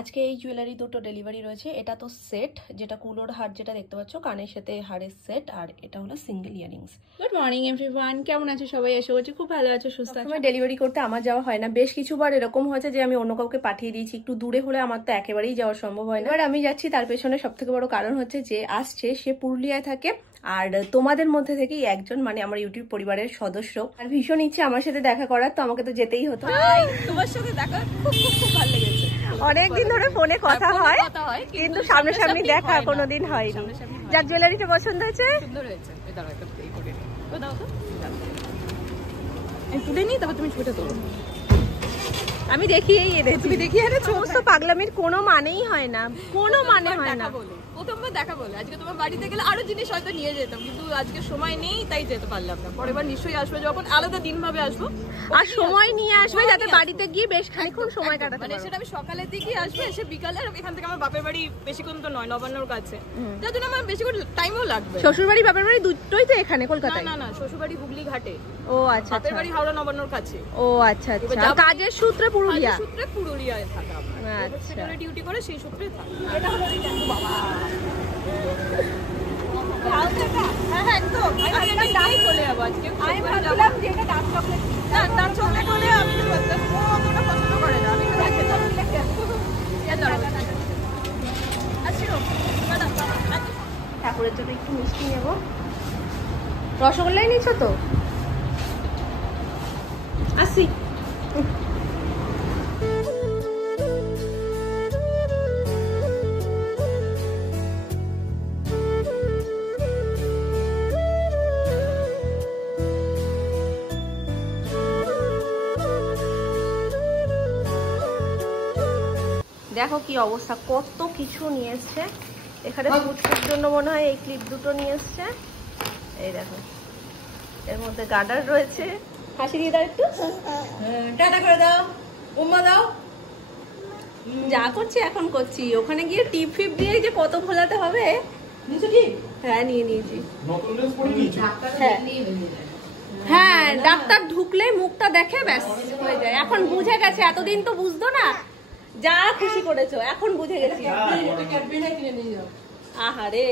আজকে এই জুয়েলারি দুটো ডেলিভারি রয়েছে। এটা তো সেট, যেটা কুলোর হার যেটা দেখতে পাচ্ছ, কানের সাথে হারের সেট, আর এটা হলো single earrings. Good morning everyone, কেমন আছো সবাই? আশা করছি খুব ভালো আছো, সুস্থ আছো। সময় ডেলিভারি করতে আমার যাওয়া হয় না, বেশ কিছুবার এরকম হয়েছে যে আমি অন্য কাউকে পাঠিয়ে দিয়েছি। একটু দূরে হলে আমার তো একেবারেই যাওয়া সম্ভব হয় না। এবার আমি যাচ্ছি, তার পেছনে সব থেকে বড় কারণ হচ্ছে যে আসছে সে পুরুলিয়ায় থাকে, আর তোমাদের মধ্যে থেকেই একজন, মানে আমার ইউটিউব পরিবারের সদস্য, আর ভীষণ ইচ্ছে আমার সাথে দেখা করার, তো আমাকে তো যেতেই হতো। তোমার সাথে দেখা খুব ভালো লেগেছে। অনেকদিন ধরে ফোনে কথা হয় কিন্তু সামনাসামনি দেখা কোনোদিন হয়নি। যার জুয়েলারিটা পছন্দ হয়েছে, সুন্দর হয়েছে। এই দাঁড়াও, একটা এই করে তো দাও তো, এই তুলে নি, তারপর তুমি ছবিটা তোলো। আমি দেখিয়েই এনেছি। তুমি দেখিয়ে এনেছো? সমস্ত পাগলামির কোনো মানেই হয় না, কোনো মানে হয় না। প্রথমবার দেখা বলে আজকে তোমার বাড়িতে গেলে আরো জিনিস হয়তো নিয়ে যেতাম, কিন্তু আজকে সময় নেই তাই যেতে পারলাম না। পরের বার নিশ্চয়ই আসবে, যখন আলাদা দিন ভাবে আসবো, আর সময় নিয়ে আসবে যাতে বাড়িতে গিয়ে বেশ খানিকক্ষণ সময় কাটাতে মানে পারো। সেটা আমি সকালের দিকেই আসবে, এসে বিকালে। আর এখান থেকে আমার বাপের বাড়ি বেশিক্ষণ তো নয়, নবান্নর কাছে, যার জন্য আমার বেশিক্ষণ টাইমও লাগবে। শ্বশুর বাড়ি বাপের বাড়ি দুটোই তো এখানে কলকাতায়? না, শ্বশুর বাড়ি হুগলি ঘাটে। ও আচ্ছা, বাপের বাড়ি হাওড়া নবান্নর কাছে। ও আচ্ছা আচ্ছা, কাজের সূত্রে পুরুলিয়া? সূত্রে পুরুলিয়ায় থাকা আমরা, আচ্ছা, ডিউটি করে সেই সূত্রে থাকা। এটা হলো বাবা। হ্যাঁ একদম, আমি ডাই চলে যাবো আজকে। আমি ভাবছিলাম যে এটা ডার্ক চকলেট। না, ডার্ক চকলেট হলে আমি অতটা পছন্দ করে না, আমি তো খেতাম। ঠাকুরের জন্য একটু মিষ্টি নেব। রসগোল্লাই নিচ্ছ তো? আসি। দেখো কি অবস্থা, কত কিছু নিয়ে এসছে এখানে। পুচকুর জন্য মনে হয় এই ক্লিপ দুটো নিয়ে এসছে। এই দেখো, এর মধ্যে গার্ডার রয়েছে। হাসি দিয়ে দাও একটু, টাটা করে দাও, উম্মা দাও। যা করছি এখন করছি, ওখানে গিয়ে টিপ ফিপ দিয়ে যে কত ভোলাতে হবে। নিচে কি? হ্যাঁ নিয়ে নিয়েছি। নতুন ড্রেস পরে নিয়েছি। হ্যাঁ, ডাক্তার ঢুকলে মুখটা দেখে ব্যাস হয়ে যায়। এখন বুঝে গেছে, এতদিন তো বুঝতো না। যা খুশি করেছো, এখন বুঝে গেছি। আহারে,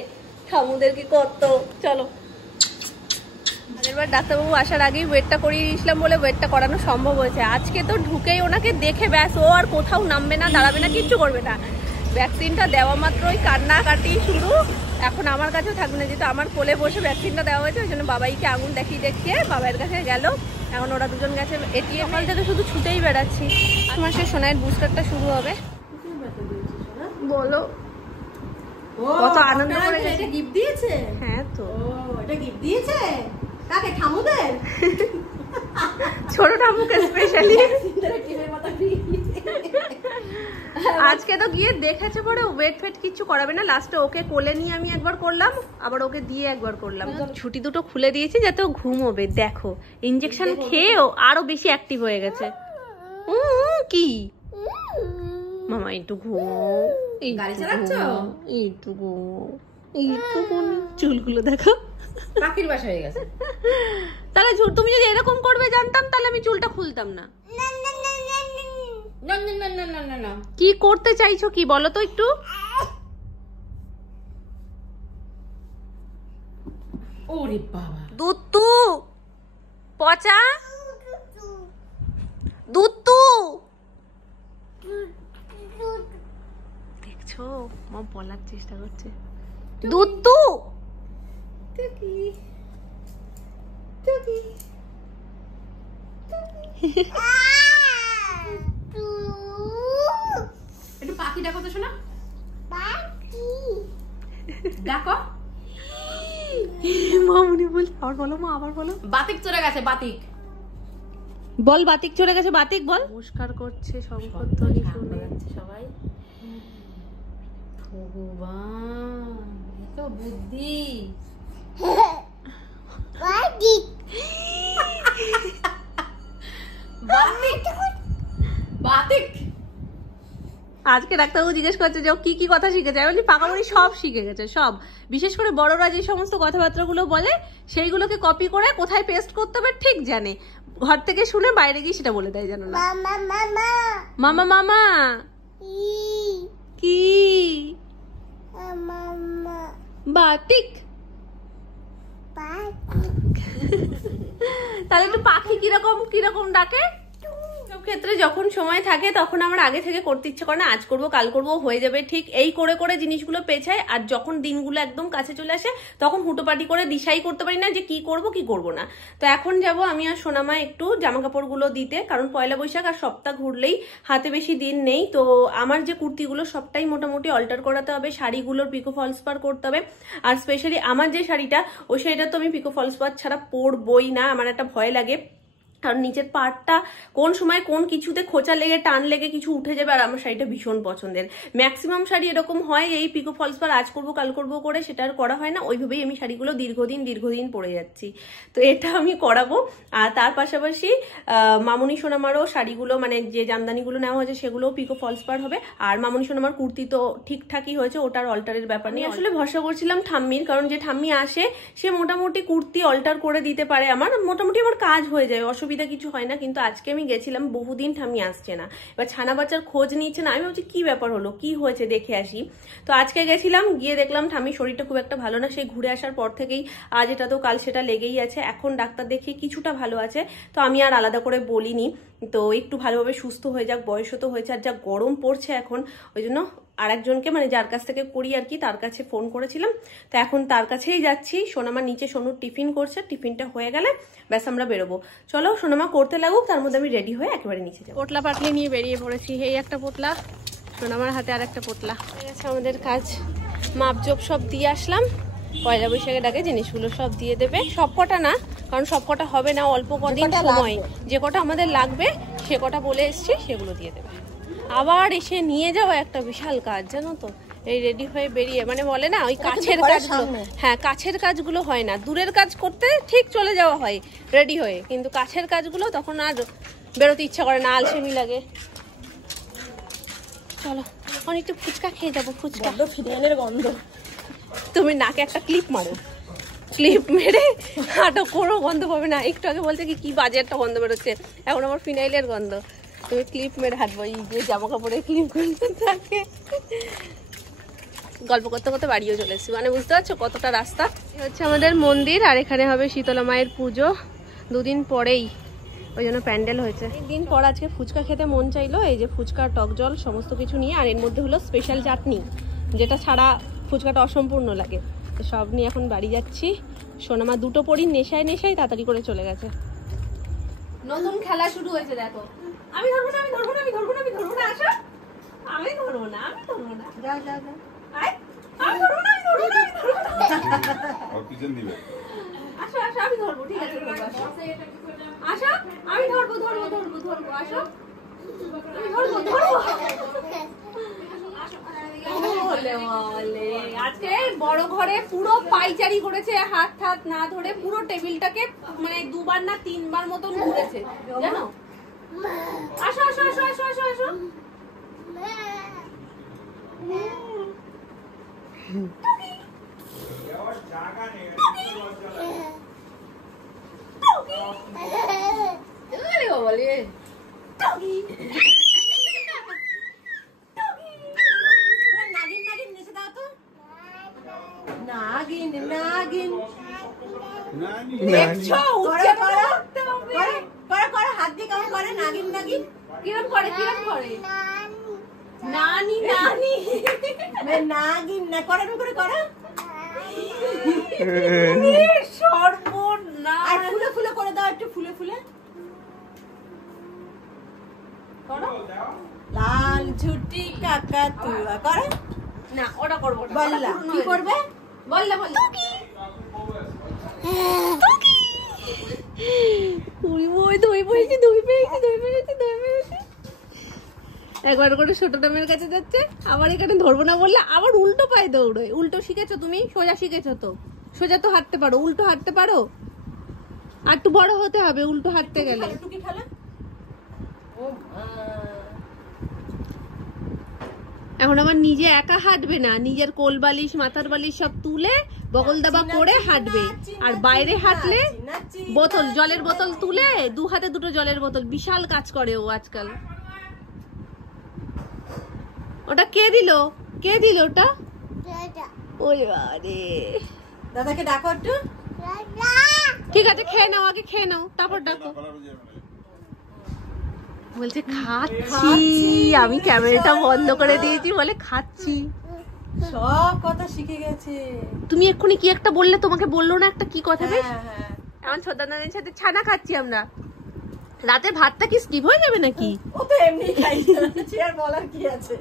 ঠামুদের কি করতো। চলো, আগেরবার ডাক্তারবাবু আসার আগেই ওয়েটটা করিয়ে দিয়েছিলাম বলে ওয়েটটা করানো সম্ভব হয়েছে। আজকে তো ঢুকেই ওনাকে দেখে ব্যাস, ও আর কোথাও নামবে না, দাঁড়াবে না, কিচ্ছু করবে না। ভ্যাকসিনটা দেওয়া মাত্রই কান্নাকাটি শুরু। এখন আমার কাছেও থাকবে না, যেহেতু আমার কোলে বসে ভ্যাকসিনটা দেওয়া হয়েছে, ওই জন্য বাবাইকে আঙুল দেখিয়ে বাবার কাছে গেল। এখন ওরা দুজন গেছে এটিএম। সকাল থেকে শুধু ছুটেই বেড়াচ্ছি। মাসের সোনাইয়ের বুস্টারটা শুরু হবে। বলো, কত আনন্দ করে গেছে। গিফট দিয়েছে? হ্যাঁ তো, এটা গিফট দিয়েছে কাকে? ঠামুদের? ছোট ঠামুকে স্পেশালি। আজকে তো গিয়ে দেখেছে, পরে ওয়েট ফেট কিছু করাবে না। লাস্টে ওকে কোলে নিয়ে আমি একবার করলাম, আবার ওকে দিয়ে একবার করলাম। ছুটি দুটো খুলে দিয়েছি যাতে ও ঘুমোবে। দেখো, ইনজেকশন খেয়েও আরো বেশি অ্যাক্টিভ হয়ে গেছে। কি মামা, একটু ঘুমো, একটু ঘুমো। চুলগুলো দেখো, পাখির বাসা হয়ে গেছে। তাহলে তুমি যদি এরকম করবে জানতাম, তাহলে আমি চুলটা খুলতাম না। না, কি করতে চাইছো কি বলো তো একটু? ওরে বাবা, দুত্তু পচা, দুত্তু দেখছো, মা বলার চেষ্টা করছে। দুত্তু একটু পাখি ডাকো তো শোনা, ডাকো। মামুনি বল, আবার বলো মা, আবার বলো। বাতিক চলে গেছে, বাতিক বল। বাতিক চলে গেছে, বাতিক বল। নমস্কার করছে শঙ্করধ্বনি শুনে সবাই। ভগবান, এত বুদ্ধি। বাতিক বাতিক। আজকে ডাক্তারবাবু জিজ্ঞেস করছে যে ও কি কি কথা শিখেছে। আমি বলি পাকামুড়ি সব শিখে গেছে, সব। বিশেষ করে বড়রা যে সমস্ত কথাবার্তাগুলো বলে সেইগুলোকে কপি করে কোথায় পেস্ট করতে হবে ঠিক জানে। ঘর থেকে শুনে বাইরে গিয়ে সেটা বলে দেয়, জানো না। মামা মামা টিক। তাহলে একটু পাখি কিরকম কিরকম ডাকে? সব ক্ষেত্রে যখন সময় থাকে তখন আমার আগে থেকে করতে ইচ্ছে করে না, আজ করবো কাল করবো হয়ে যাবে, ঠিক এই করে করে জিনিসগুলো পেছায়। আর যখন দিনগুলো একদম কাছে চলে আসে তখন হুটোপাটি করে দিশাই করতে পারি না যে কি করব কি করব না। তো এখন যাব আমি আর সোনামা একটু জামা কাপড়গুলো দিতে, কারণ পয়লা বৈশাখ আর সপ্তাহ ঘুরলেই হাতে বেশি দিন নেই। তো আমার যে কুর্তিগুলো সবটাই মোটামুটি অল্টার করাতে হবে, শাড়িগুলোর পিকো ফলস পার করতে হবে। আর স্পেশালি আমার যে শাড়িটা, ওই শাড়িটা তো আমি পিকো ফলস পার ছাড়া পরবই না, আমার একটা ভয় লাগে। কারণ নিচের পার্টটা কোন সময় কোন কিছুতে খোঁচা লেগে টান লেগে কিছু উঠে যাবে। আর আমার শাড়িটা ভীষণ পছন্দের। ম্যাক্সিমাম শাড়ি এরকম হয়, এই পিকো ফলস পার আজ করবো কাল করবো করে সেটা আর করা হয় না, ওইভাবেই আমি শাড়িগুলো দীর্ঘদিন পরে যাচ্ছি। তো এটা আমি করাবো। আর তার পাশাপাশি মামনি সোনামারও শাড়িগুলো, মানে যে জামদানিগুলো নেওয়া হয়েছে সেগুলোও পিকো ফলস পার হবে। আর মামনি সোনামার কুর্তি তো ঠিকঠাকই হয়েছে, ওটার অল্টারের ব্যাপার নেই। আসলে ভরসা করছিলাম ঠাম্মির, কারণ যে ঠাম্মি আসে সে মোটামুটি কুর্তি অল্টার করে দিতে পারে, আমার মোটামুটি আমার কাজ হয়ে যায়, অসুবিধা কিছু হয় না। কিন্তু আজকে আমি গেছিলাম, বহুদিন ঠাম্মি আসছে না, এবার ছানা বাচ্চার খোঁজ নিচ্ছে না। আমি ভাবছি কি ব্যাপার হলো, কি হয়েছে দেখে আসি। তো আজকে গেছিলাম, গিয়ে দেখলাম ঠাম্মির শরীরটা খুব একটা ভালো না। সেই ঘুরে আসার পর থেকেই আজ এটা তো কাল সেটা লেগেই আছে। এখন ডাক্তার দেখিয়ে কিছুটা ভালো আছে, তো আমি আর আলাদা করে বলিনি। তো একটু ভালোভাবে সুস্থ হয়ে যাক, বয়সও তো হয়েছে, আর যা গরম পড়ছে এখন, ওই জন্য আরেকজনকে, মানে যার কাছ থেকে করি আর কি, তার কাছে ফোন করেছিলাম। তো এখন তার কাছেই যাচ্ছি। সোনামা নিচে সোনুর টিফিন করছে, টিফিনটা হয়ে গেলে ব্যাস আমরা বেরোবো। চলো সোনামা করতে লাগুক, তার মধ্যে আমি রেডি হয়ে একেবারে নিচে যাবো। পোটলা পাটলি নিয়ে বেরিয়ে পড়েছি। এই একটা পোটলা, সোনামার হাতে আর একটা পোটলা। হয়ে গেছে আমাদের কাজ, মাপজোপ সব দিয়ে আসলাম। পয়লা বৈশাখের আগে জিনিসগুলো সব দিয়ে দেবে, সব কটা না, কারণ সব কটা হবে না, অল্প কদিন সময়, যে কটা আমাদের লাগবে সে কটা বলে এসছি সেগুলো দিয়ে দেবে। আবার এসে নিয়ে যাওয়া একটা বিশাল কাজ, জানো তো। এই রেডি হয়ে বেরিয়ে, মানে বলে না ওই কাছের কাজগুলো, হ্যাঁ কাছের কাজগুলো হয় না, দূরের কাজ করতে ঠিক চলে যাওয়া হয় রেডি হয়ে, কিন্তু কাছের কাজগুলো তখন আর বেরোতে ইচ্ছা করে না, আলসেমি লাগে। চলো অনেকটা ফুচকা খেয়ে যাবো। ফুচকা ফিনাইলের গন্ধ, তুমি নাকে একটা ক্লিপ মারো, ক্লিপ মেরে হাঁটো, কোনো গন্ধ পাবে না। একটু আগে বলছে কি বাজে একটা গন্ধ বেরোচ্ছে, এখন আমার ফিনাইলের গন্ধ। তুমি ক্লিপ মেরে হাঁটবো, এই যে জামা কাপড়ের ক্লিপ গুলো থাকে। গল্প করতে করতে বাড়িও চলে এসেছি, মানে বুঝতে পারছো কতটা রাস্তা। হচ্ছে আমাদের মন্দির, আর এখানে হবে শীতলা মায়ের পুজো দুদিন পরেই, ওই জন্য প্যান্ডেল হয়েছে। একদিন পর আজকে ফুচকা খেতে মন চাইলো, এই যে ফুচকা, টক জল সমস্ত কিছু নিয়ে, আর এর মধ্যে হলো স্পেশাল চাটনি, যেটা ছাড়া ফুচকাটা অসম্পূর্ণ লাগে। তো সব নিয়ে এখন বাড়ি যাচ্ছি। সোনামা দুটো পরি নেশায় তাড়াতাড়ি করে চলে গেছে। নতুন খেলা শুরু হয়েছে, দেখো। আমি ধরবো না, আমি ধরবো না, আমি ধরবো না, আমি ধরবো না, আসো। আমি ধরবো না, আমি ধরবো না, যা যা যা, আয়। আমি ধরবো না, আমি ধরবো না, আমি ধরবো না। আর পিছন দিবে। আসো আসো, আমি ধরবো, ঠিক আছে ধরবো, আসো। আসো, আমি ধরবো ধরবো ধরবো ধরবো, আসো। আমি ধরবো ধরবো। আজকে বড় ঘরে পুরো পাইচারি করেছে, হাত হাত না ধরে পুরো টেবিলটাকে মানে 2 বার না 3 বার মতন ঘুরেছে, জানো। আসো আসো আসো আসো আসো আসো। হাত দিয়ে কেমন করে নাগিন নাগিন, কিরম করে কিরম করে, নানি নানি নাগিন না করে করে করে সর্বনাশ। আর ফুলে ফুলে করে দাও, একটু ফুলে ফুলে করো। লাল ঝুটি কাকা তুয়া করে না, ওটা করবো না। বললা কি করবে, বললা বললা একবার করে ছোট নামের কাছে যাচ্ছে, আবার এখানে ধরবো না বললে আবার উল্টো পায়ে দৌড়োয়। উল্টো শিখেছো তুমি, সোজা শিখেছো তো, সোজা তো হাঁটতে পারো, উল্টো হাঁটতে পারো, আর একটু বড় হতে হবে উল্টো হাঁটতে গেলে। এখন আবার নিজে একা হাঁটবে না, নিজের কোল বালিশ মাথার বালিশ সব তুলে বগল দাবা করে হাঁটবে। আর বাইরে হাঁটলে বোতল, জলের বোতল তুলে 2 হাতে 2টো জলের বোতল, বিশাল কাজ করে ও আজকাল। ওটা কে দিল, কে দিল ওটা? ওরে বাবারে, দাদাকে ডাকো একটু। ঠিক আছে খেয়ে নাও, আগে খেয়ে নাও তারপর ডাকো। বলছে খাচ্ছি, আমি ক্যামেরাটা বন্ধ করে দিয়েছি, বলে খাচ্ছি। সব কথা শিখে গেছে। তুমি এক্ষুনি কি একটা বললে, তোমাকে বললো না একটা কি কথা? বেশ হ্যাঁ, এখন ছোটদানের সাথে ছানা খাচ্ছি আমরা। রাতে ভাতটা কি স্কিপ হয়ে যাবে নাকি? ও তো এমনি খাই, আর বলার কি আছে?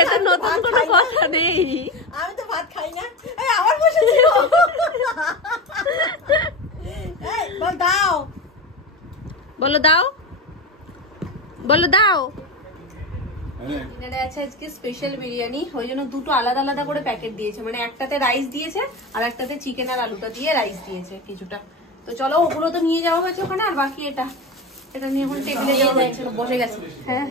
এটা নতুন কোনো কথা নেই। আমি তো ভাত খাই না। এই আবার বসেছিল। এই বল দাও, বলো দাও, বলো দাও। ডিনারে আছে আজকে স্পেশাল বিরিয়ানি, ওই জন্য দুটো আলাদা আলাদা করে প্যাকেট দিয়েছে, মানে একটাতে রাইস দিয়েছে আর একটাতে চিকেন আর আলুটা দিয়ে রাইস দিয়েছে কিছুটা। তো চলো ওগুলো তো নিয়ে যাওয়া হয়েছে ওখানে, আর বাকি এটা নিয়ে এখন টেবিলে যাওয়া হয়েছে, বসে গেছে। হ্যাঁ